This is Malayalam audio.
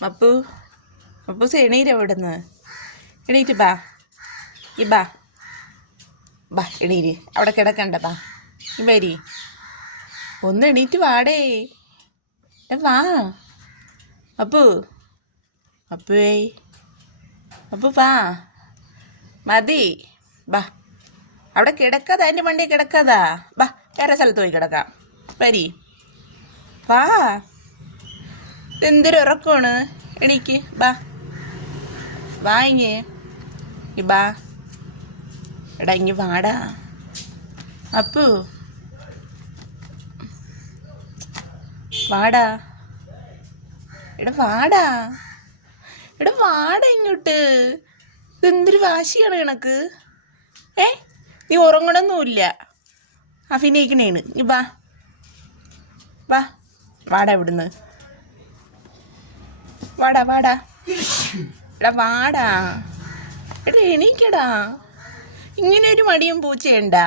മപ്പു മപ്പൂസ് എണീറ്റ് എവിടുന്ന് എണീറ്റ് ബാ ബാ ബാ എണീര് അവിടെ കിടക്കണ്ട ബാ വരി ഒന്ന് എണീറ്റ് വാടേ വാ അപ്പു അപ്പുവേ അപ്പു വാ മതി ബാ അവിടെ കിടക്കാതാ എൻ്റെ വണ്ടി കിടക്കാതാ ബാ വേറെ സ്ഥലത്ത് പോയി കിടക്കാം വരി വാ എന്തൊരു ഉറക്കമാണ് എണീക്ക് ബാ വാ ബാ എടാ ഇങ്ങ് വാടാ അപ്പു വാടാ എടാ വാടാ എടാ വാടാ ഇങ്ങോട്ട് ഇതെന്തൊരു വാശിയാണ് കണക്ക് നീ ഉറങ്ങണമൊന്നുമില്ല അഭിനയിക്കണേണ് നീ വാ വാ വാടാ ഇവിടുന്ന് വാടാ വാടാ എടാ വാടാ എടാ എണീക്കടാ ഇങ്ങനെ ഒരു മടിയും പൂച്ചയുണ്ടാ